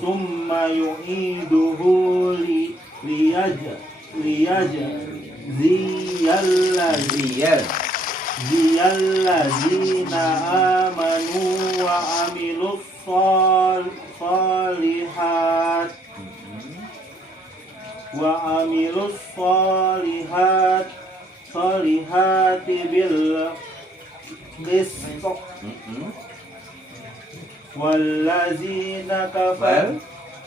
Summa yu'iduhu liyajziyallazina amanu wa amilus salihati bil qisṭ wallazina kafaru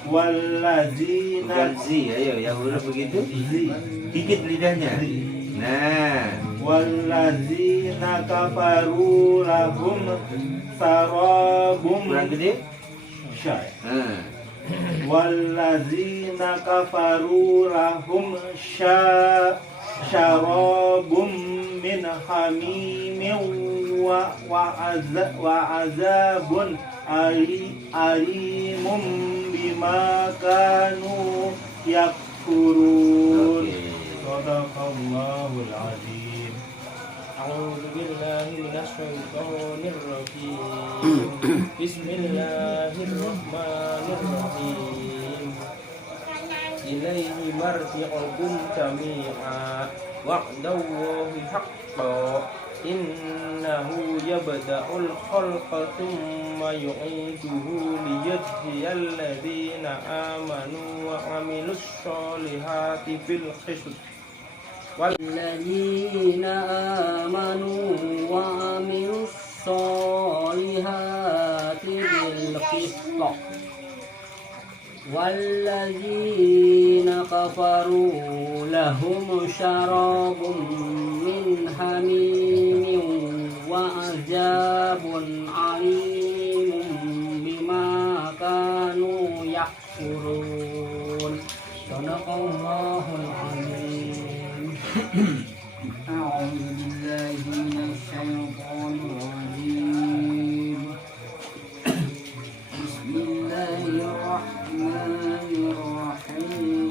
bukan zi, ayo yang huruf begitu gigit lidahnya. Nah, wallazina kafaru lahum sarabum kurang gede. wallazina kafaru lahum syarabum min hamimin wa azabun alimum bima kanu yakfurun. Sadaqallahul azim. A'udzu billahi minasyaitonir rajim. Bismillahirrahmanirrahim. Ilaihi marji'ukum jami'a wa'dallahi haqqan. Innahu yabda'ul khalqa thumma yu'iduhu liyajziyal ladzina amanu wa 'amilus sholihati bil qisṭ. والذين آمنوا وعملوا الصالحات بالقسط والذين كفروا لهم شراب من حميم وعذاب عليم بما كانوا يكفرون. صدق الله العظيم. أعوذ بالله من الشيطان الرجيم. بسم الله الرحمن الرحيم.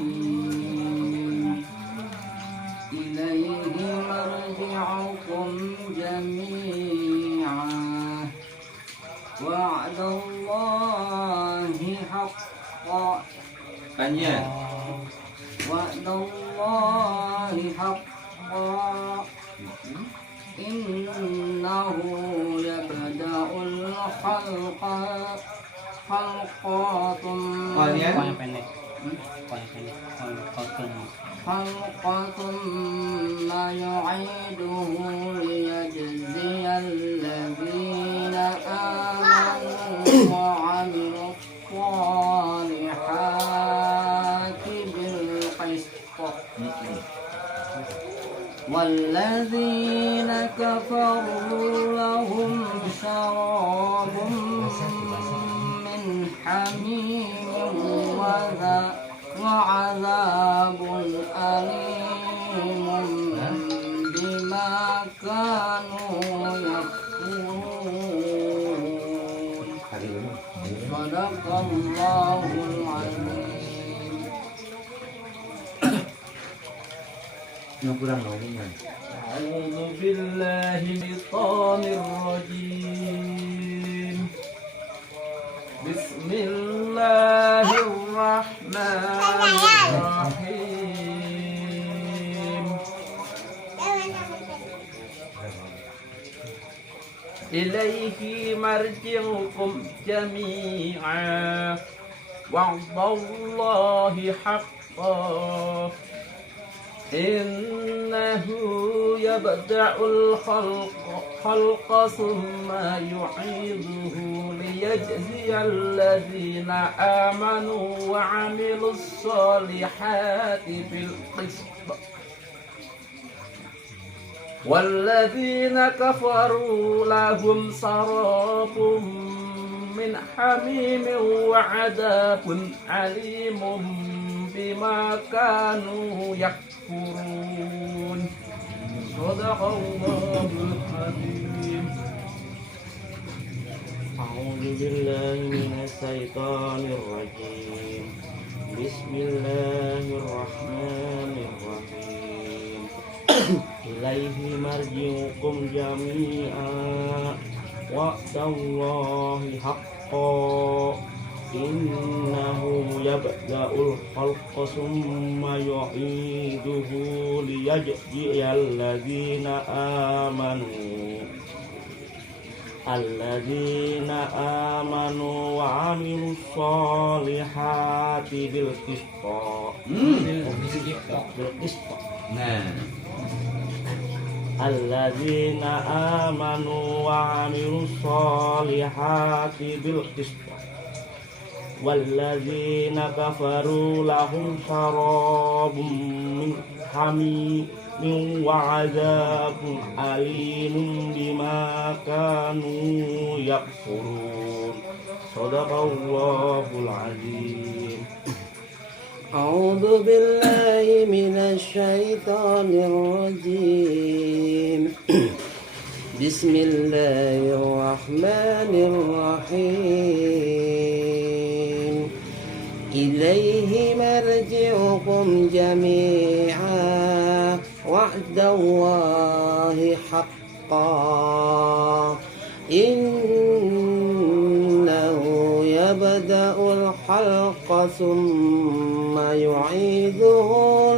إليه مرجعكم جميعا وعد الله حقا وعد الله حقا إنه يبدأ الخلق ثم يعيده ليجزي الذين آمنوا وعملوا الصالحات بالقسط والذين كفروا لهم شراب من حميم وعذاب أليم بما كانوا يكفرون. صدق الله العظيم. A'udzu billahi minasyaitonir rajim. Bismillahirrahmanirrahim. Ilaihi marji'ukum jami'a wa'dallahi haqqan. Innahu yabda'ul khalqa thumma yu'iduhu liyajziyal ladzina amanu wa 'amilus solihati bil qisṭ walladzina kafaru lahum sarabun min hamimin wa 'adzabun 'alimun bima kanu yakfurun. Shadaqallahul azim. A'udzu billahi minasy syaithanir rajim. Bismillahirrahmanirrahim. Ilaihi marji'ukum jami'a wa'dallahi haqqan إنه يبدأ الخلق ثم يعيده ليجزي الذين آمنوا وعملوا الصالحات بالقسط. Nah, الذين آمنوا وعملوا الصالحات بالقسط والذين كفروا لهم شراب من حميم وعذاب أليم بما كانوا يكفرون. صدق الله العظيم. أعوذ بالله من الشيطان الرجيم. بسم الله الرحمن الرحيم. إليه مرجعكم جميعا وعد الله حقا إنه يبدأ الخلق ثم يعيده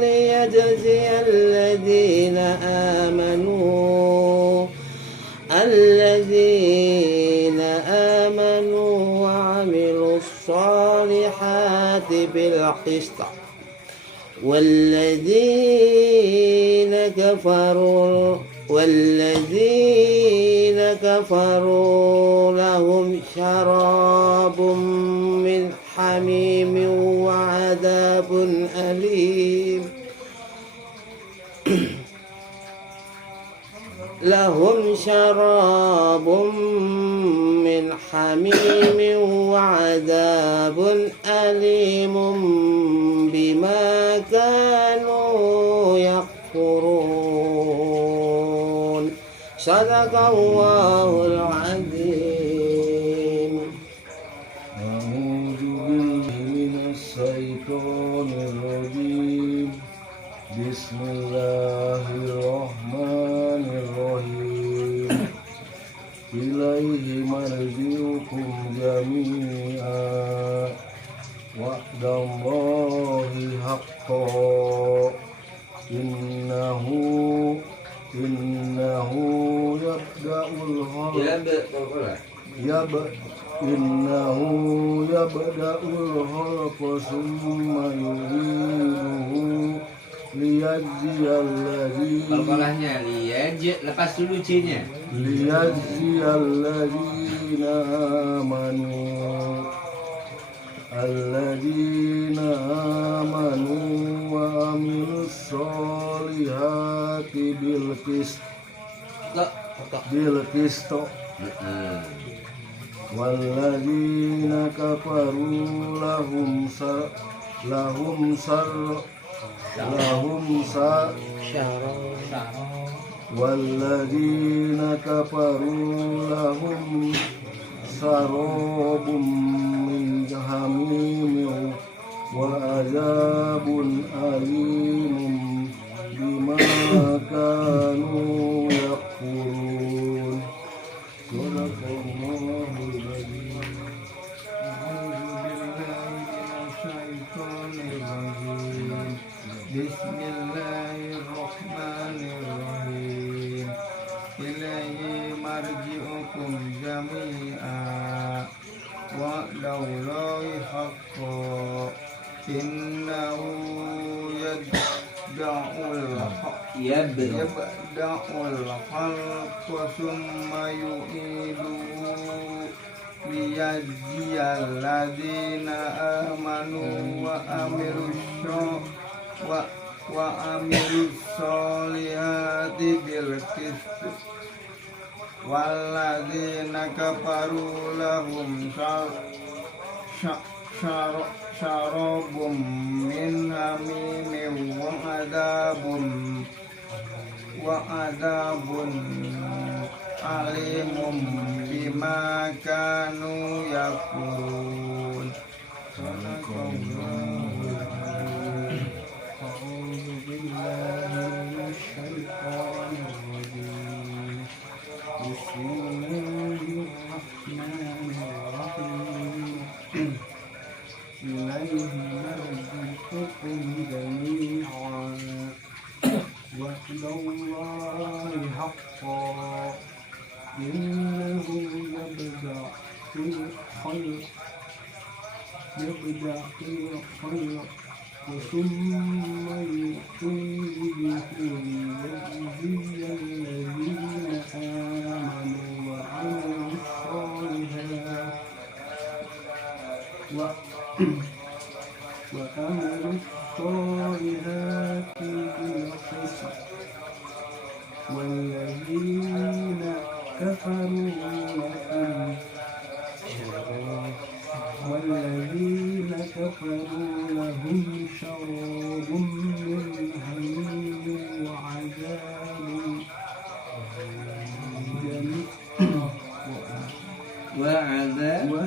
ليجزي الذين آمنوا وعملوا الصالحات بالقسط والذين كفروا لهم شراب من حميم وعذاب أليم لهم شراب من حميم وعذاب أليم بما كانوا يكفرون. صدق الله العظيم. أعوذ بالله من الشيطان الرجيم. بسم الله الرحمن الرحيم. إليه مرجعكم جميعا وعد الله حقا إنه يبدأ الخلق إنه يبدأ الخلق ثم يعيده ليجزي الذين qalqalahnya liyaj, lepas dulu C-nya. ليجزي الذين آمنوا وعملوا الصالحات بالقسط والذين كفروا والذين كفروا لهم سراب من حميم وعذاب أليم بما كانوا يكفرون. صدق الله العظيم. أعوذ بالله من الشيطان الرجيم. بسم الله الرحمن الرحيم. إليه مرجعكم جميعا وعد الله حقا إنه يبدأ الخلق ثم يعيده ليجزي الذين آمنوا وعملوا الصالحات بالقسط والذين كفروا لهم شراب من حميم وعذاب أليم بما كانوا يكفرون. صدق الله العظيم. أعوذ بالله من الشيطان الرجيم. بسم الله الرحمن الرحيم. الخلق يبدأ الخلق ثم يعيده ليجزي الذين آمنوا وعملوا الصالحات وعملوا الصالحات بالقسط والذين كفروا لهم شراب من حميم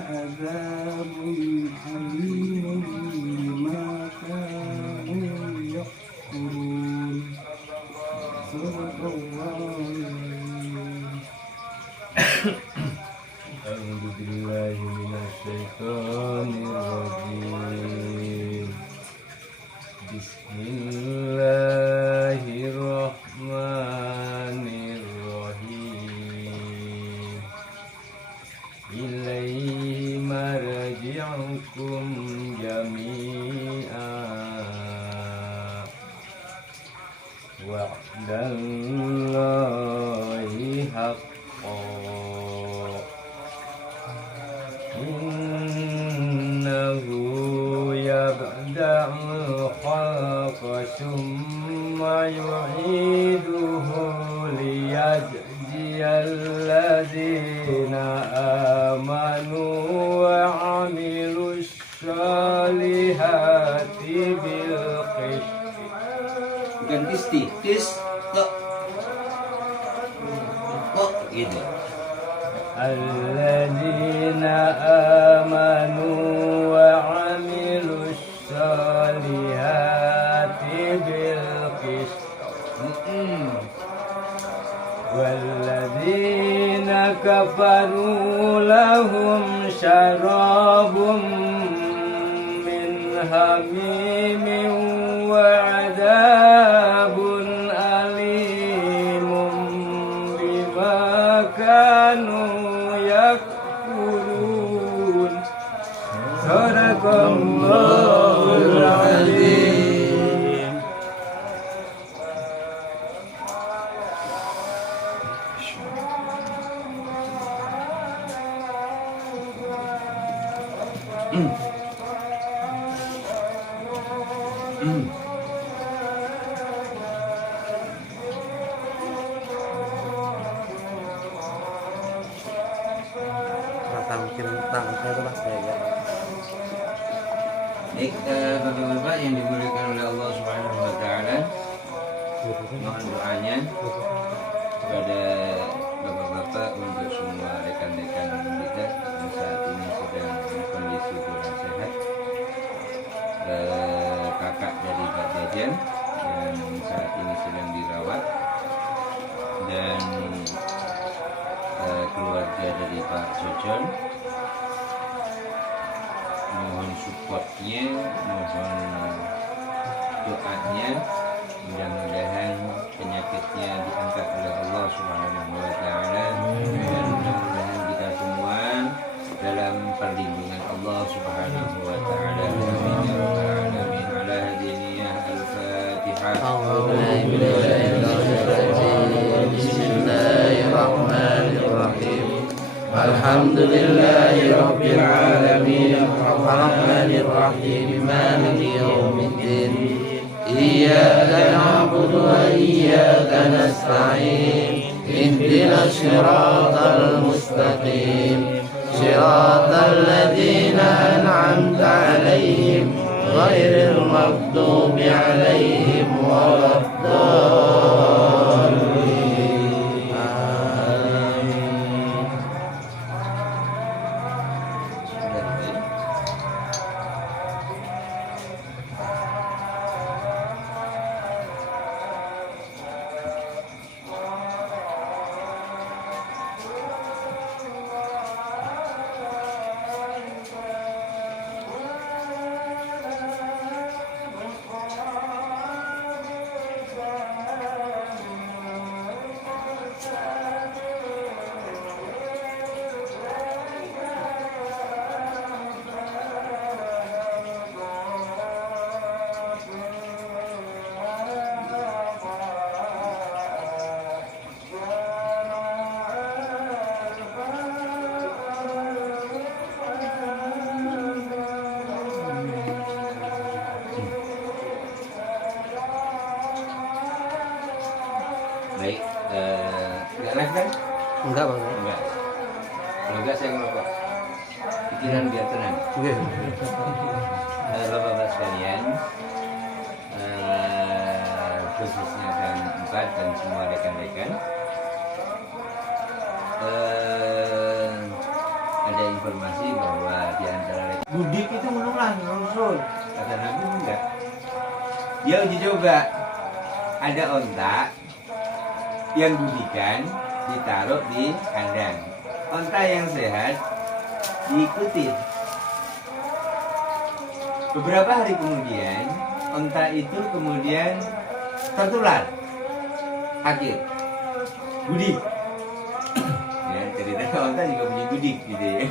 وعذاب أليم بما كانوا يكفرون صدق الله العظيم. أعوذ بالله من الشيطان الرجيم. بسم الله الرحمن الرحيم. إليه مرجعكم جميعا وعد الله حقا إنه يبدأ الخلق ثم يعيده ليجزي الذين آمنوا وعملوا الصالحات بالقسط. Bukan kisti, kok gitu. الذين آمنوا وعملوا الصالحات بالقسط والذين كفروا لهم شراب من حميم وعذاب أليم بما كانوا يكفرون صدق الله العظيم. Baik, bapak-bapak yang dimuliakan oleh Allah Subhanahu wa Ta'ala, mohon doanya kepada bapak-bapak untuk semua rekan-rekan kita yang saat ini sedang dalam kondisi kurang sehat, kakak dari Pak Jajan yang saat ini sedang dirawat, dan keluarga dari Pak Jojon. Mohon supportnya, mohon doanya, mudah-mudahan penyakitnya diangkat oleh Allah Subhanahu wa Ta'ala, dan mudah-mudahan kita semua dalam perlindungan Allah Subhanahu wa Ta'ala. Amin ya rabbal alamin. Ala hadiniyah al-Fatihah. Bismillahirrahmanirrahim. Alhamdulillahi rabbil alamin, arrahmanir rahim, maliki yaumiddin. Iyyaka na'budu wa iyyaka nasta'in. Ihdinas siratal mustaqim, siratal ladzina an'amta 'alaihim ghairil maghdubi 'alaihim waladdallin. biar tenang. Bapak-bapak sekalian, khususnya dan 4 dan semua rekan-rekan, ada informasi bahwa di antara budik itu menular Rasul, kata Nabi enggak. Dia uji coba, ada onta yang budikan ditaruh di kandang, onta yang sehat diikuti. Beberapa hari kemudian, onta itu kemudian tertular, sakit, budik. Ya, cerita onta juga punya budik gitu ya.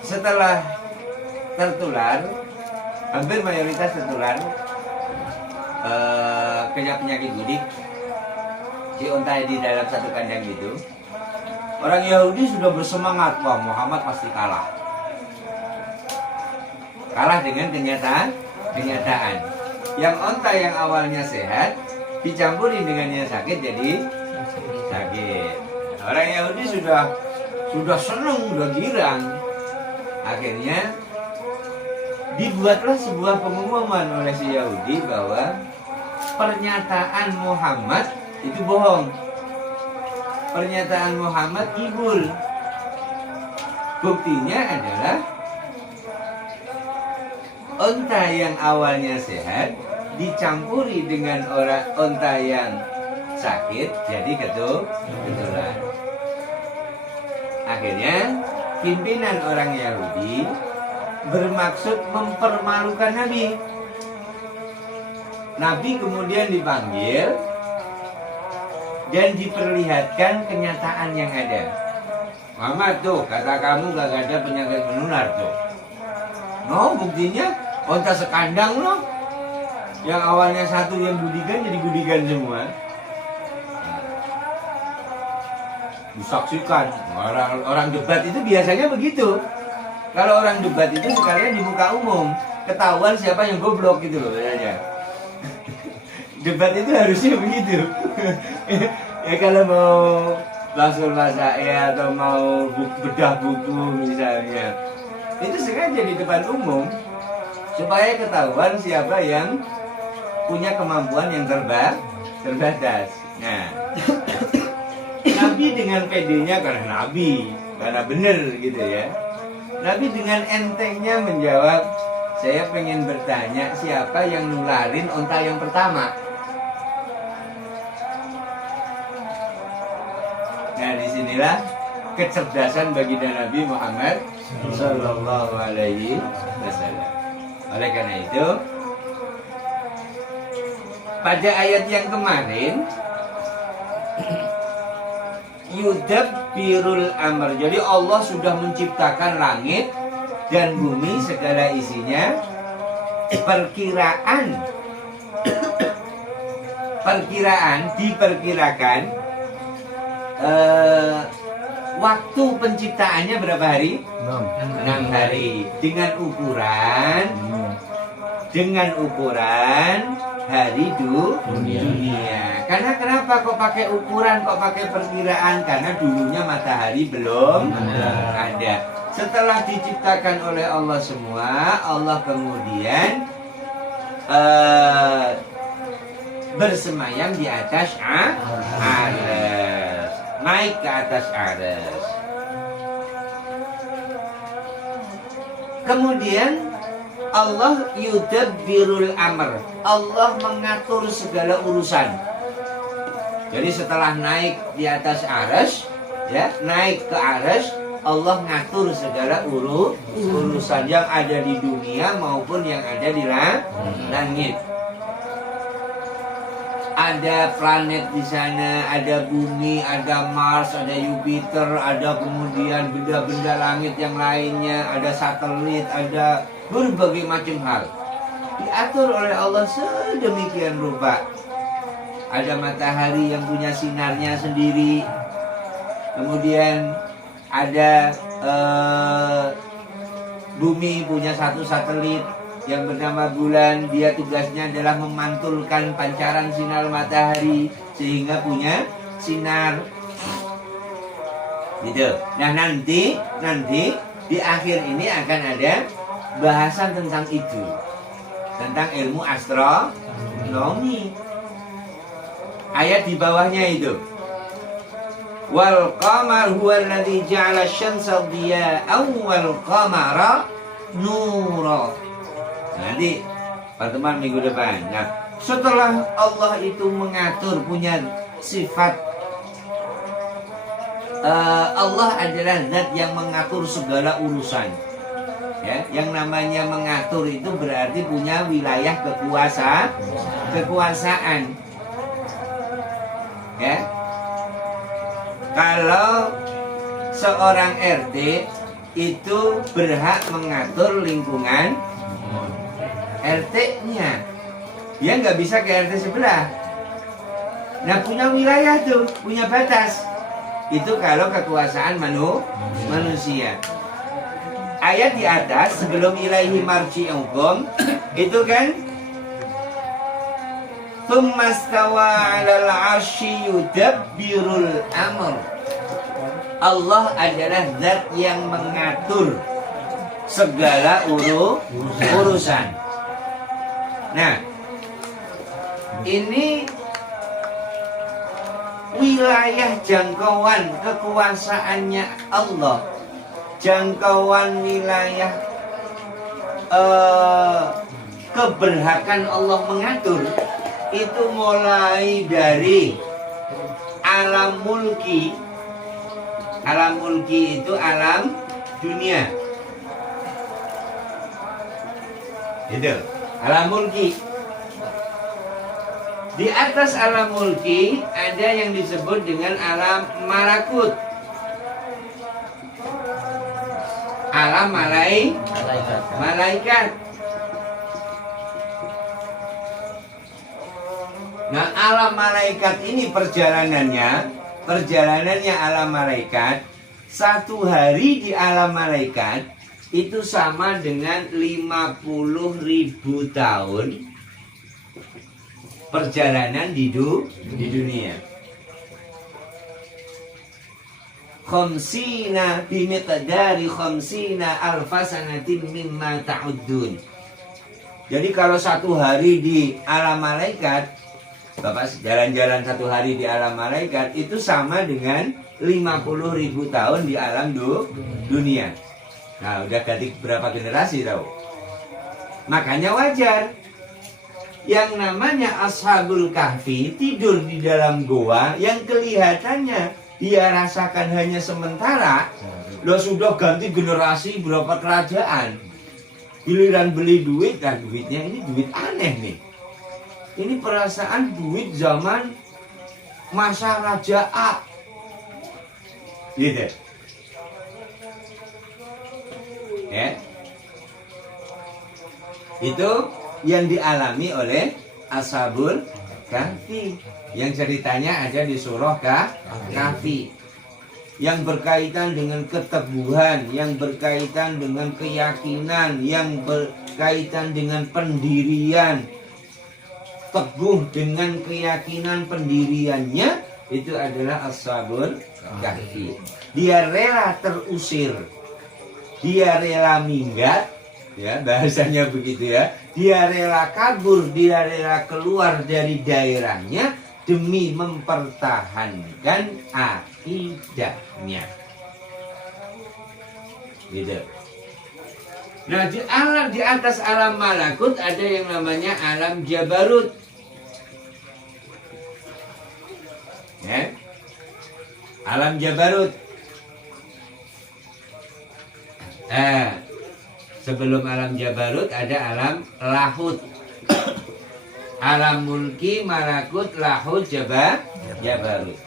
Setelah tertular, hampir mayoritas tertular kena penyakit budik, si onta di dalam satu kandang itu. Orang Yahudi sudah bersemangat, wah Muhammad pasti kalah. Kalah dengan kenyataan. Yang onta yang awalnya sehat dicampuri dengan yang sakit jadi sakit. Orang Yahudi sudah senang, sudah girang. Akhirnya dibuatlah sebuah pengumuman oleh si Yahudi bahwa pernyataan Muhammad itu bohong. Pernyataan Muhammad ibul. Buktinya adalah onta yang awalnya sehat dicampuri dengan onta yang sakit jadi ketular. Akhirnya pimpinan orang Yahudi bermaksud mempermalukan Nabi. Nabi kemudian dipanggil dan diperlihatkan kenyataan yang ada. Muhammad tuh, kata kamu gak ada penyakit menular tuh. No, buktinya onta sekandang loh. Yang awalnya satu yang budikan jadi budikan semua. Disaksikan. Orang debat itu biasanya begitu. Kalau orang debat itu sekalian di muka umum, ketahuan siapa yang goblok gitu loh biasanya. Debat itu harusnya begitu. Ya kalau mau langsung masalah atau mau bedah buku misalnya, itu sengaja di depan umum supaya ketahuan siapa yang punya kemampuan yang terbatas. Nah, Nabi dengan pedenya karena benar gitu ya. Nabi dengan entengnya menjawab, saya pengen bertanya siapa yang nularin onta yang pertama. Nah, disinilah kecerdasan baginda Nabi Muhammad Sallallahu Alaihi Wasallam. Oleh karena itu, pada ayat yang kemarin, yudabbirul amr. Jadi Allah sudah menciptakan langit dan bumi segala isinya. Diperkirakan waktu penciptaannya berapa hari? 6 hari. Dengan ukuran hari dunia. Karena kenapa kok pakai ukuran, kok pakai perkiraan? Karena dulunya matahari belum ada. Setelah diciptakan oleh Allah semua, Allah kemudian bersemayam di atas arsy, naik ke atas arsy. Kemudian Allah yudabbirul amr. Allah mengatur segala urusan. Jadi setelah naik di atas arsy, ya, naik ke arsy, Allah ngatur segala urusan yang ada di dunia maupun yang ada di langit. Ada planet di sana, ada bumi, ada Mars, ada Jupiter, ada kemudian benda-benda langit yang lainnya, ada satelit, ada berbagai macam hal. Diatur oleh Allah sedemikian rupa. Ada matahari yang punya sinarnya sendiri. Kemudian ada bumi punya satu satelit yang bernama bulan. Dia tugasnya adalah memantulkan pancaran sinar matahari sehingga punya sinar. Gitu. Nah nanti di akhir ini akan ada bahasan tentang itu, tentang ilmu astronomi. Ayat di bawahnya itu, wal qamar huwa alladhi ja'ala asy-syamsa diya'an wal qamara nura. Nanti pertemuan minggu depan. Nah, setelah Allah itu mengatur, punya sifat, Allah adalah zat yang mengatur segala urusan. Ya, yang namanya mengatur itu berarti punya wilayah kekuasaan. Ya, kalau seorang RT itu berhak mengatur lingkungan RT-nya, dia nggak bisa ke RT sebelah. Nah, punya wilayah tuh, punya batas. Itu kalau kekuasaan manusia. Ayat di atas sebelum ilaihi marji'ukum itu kan, tsumma stawa 'alal 'arsy yudabbirul amr. Allah adalah zat yang mengatur segala urusan. Nah, ini wilayah jangkauan kekuasaannya Allah, jangkauan wilayah keberhakan Allah mengatur itu mulai dari alam mulki. Alam mulki itu alam dunia. Itu alam mulki. Di atas alam mulki ada yang disebut dengan alam malakut. Alam malaikat. Nah, alam malaikat ini perjalanannya alam malaikat, satu hari di alam malaikat itu sama dengan 50.000 tahun perjalanan di dunia. Khamsina bimiqdari khamsina alfasanatin mimma ta'uddun. Jadi kalau satu hari di alam malaikat, Bapak jalan-jalan satu hari di alam malaikat itu sama dengan 50.000 tahun di alam dunia. Nah, udah ganti berapa generasi tahu? Makanya wajar yang namanya Ashabul Kahfi tidur di dalam goa yang kelihatannya dia rasakan hanya sementara. Loh, sudah ganti generasi berapa kerajaan, giliran beli duit, dan duitnya ini duit aneh nih. Ini perasaan duit zaman masa Raja A. Gitu. Ya. Itu yang dialami oleh Ashabul Kahfi. Yang ceritanya ada di surah Kahfi. Yang berkaitan dengan keteguhan, yang berkaitan dengan keyakinan, yang berkaitan dengan pendirian. Teguh dengan keyakinan pendiriannya, itu adalah Ashabul Kahfi. Dia rela terusir, dia rela minggat, ya bahasanya begitu ya. Dia rela kabur, dia rela keluar dari daerahnya demi mempertahankan akidahnya. Gitu. Nah, di atas alam malakut ada yang namanya alam jabarut. Ya. Alam jabarut. Sebelum alam jabarut ada alam lahut. Alam mulki, malakut, lahut, jabarut.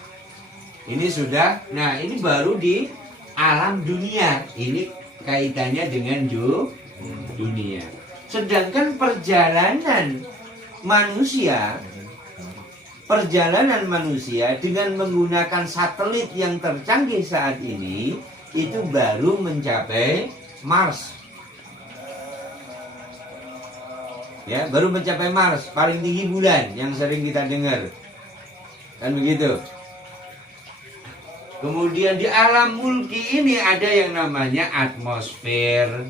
Ini sudah. Nah, ini baru di alam dunia. Ini kaitannya dengan dunia. Sedangkan perjalanan manusia dengan menggunakan satelit yang tercanggih saat ini itu baru mencapai Mars. Ya, baru mencapai Mars, paling tinggi bulan yang sering kita dengar. Kan begitu. Kemudian di alam mulki ini ada yang namanya atmosfer.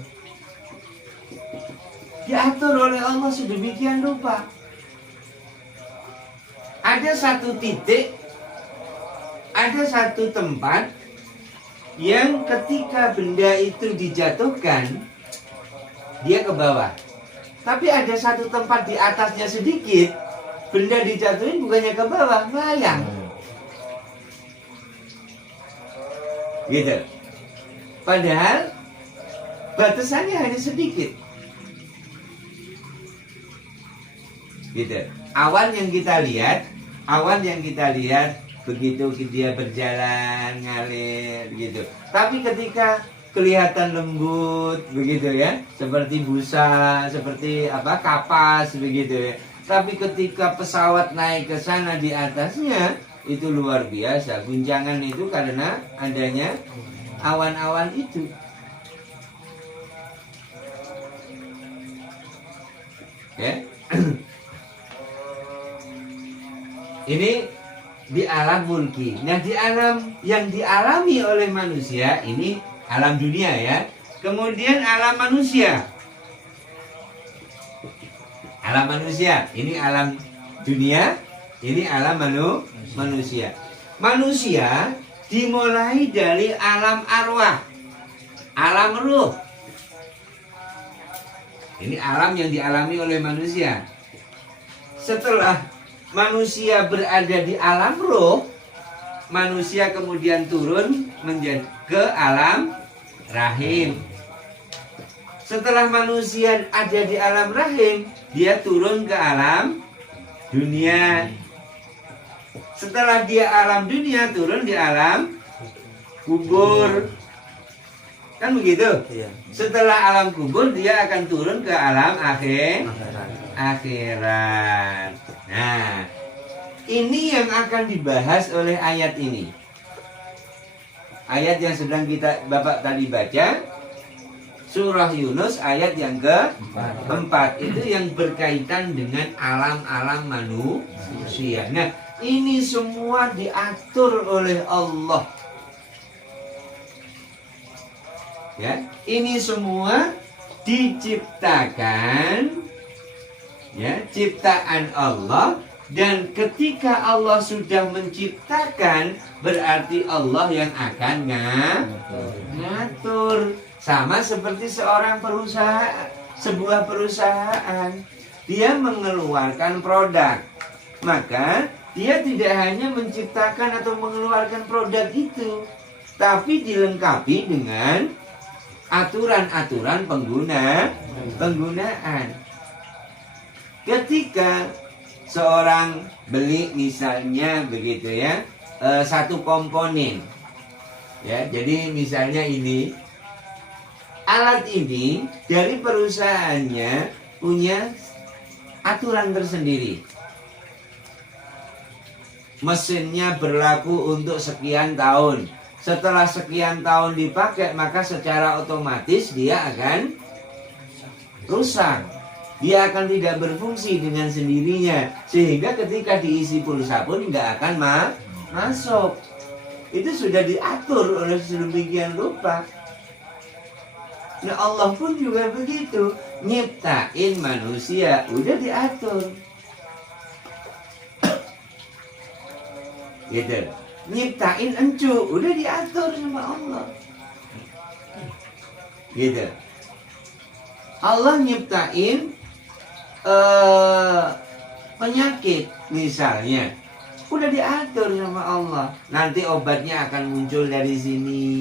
Diatur oleh Allah sedemikian rupa. Ada satu titik, ada satu tempat yang ketika benda itu dijatuhkan, dia ke bawah. Tapi ada satu tempat di atasnya sedikit, benda dijatuhin bukannya ke bawah, melayang. Gitu. Padahal batasannya hanya sedikit. Gitu. Awan yang kita lihat begitu dia berjalan ngalir gitu. Tapi ketika kelihatan lembut begitu ya, seperti busa, seperti kapas begitu ya. Tapi ketika pesawat naik ke sana di atasnya, itu luar biasa. Guncangan itu karena adanya awan-awan itu. Ya. Ini di alam mulki. Nah, di alam yang dialami oleh manusia ini alam dunia ya. Kemudian alam manusia. Alam manusia, ini alam dunia, ini alam manusia. Manusia dimulai dari alam arwah, alam ruh. Ini alam yang dialami oleh manusia. Setelah manusia berada di alam ruh, manusia kemudian turun menjadi ke alam rahim. Setelah manusia ada di alam rahim, dia turun ke alam dunia. Setelah dia alam dunia, turun di alam kubur. Kan begitu? Setelah alam kubur, dia akan turun ke alam akhirat. Nah, ini yang akan dibahas oleh ayat ini. Ayat yang sedang Bapak tadi baca, Surah Yunus ayat yang keempat. Itu yang berkaitan dengan alam-alam manusia. Nah, ini semua diatur oleh Allah. Ya, ini semua diciptakan, ya, ciptaan Allah. Dan ketika Allah sudah menciptakan, berarti Allah yang akan ngatur. Sama seperti seorang sebuah perusahaan, dia mengeluarkan produk, maka dia tidak hanya menciptakan atau mengeluarkan produk itu, tapi dilengkapi dengan aturan-aturan penggunaan. Ketika seorang beli misalnya begitu ya, satu komponen, ya, jadi misalnya ini alat ini dari perusahaannya punya aturan tersendiri. Mesinnya berlaku untuk sekian tahun. Setelah sekian tahun dipakai, maka secara otomatis dia akan rusak. Dia akan tidak berfungsi dengan sendirinya. Sehingga ketika diisi pulsa pun nggak akan masuk. Itu sudah diatur oleh sedemikian rupa. Nah, Allah pun juga begitu, nyiptain manusia, udah diatur. Gitu. Nyiptain encu, udah diatur sama Allah. Gitu. Allah nyiptain penyakit misalnya, udah diatur sama Allah. Nanti obatnya akan muncul dari sini.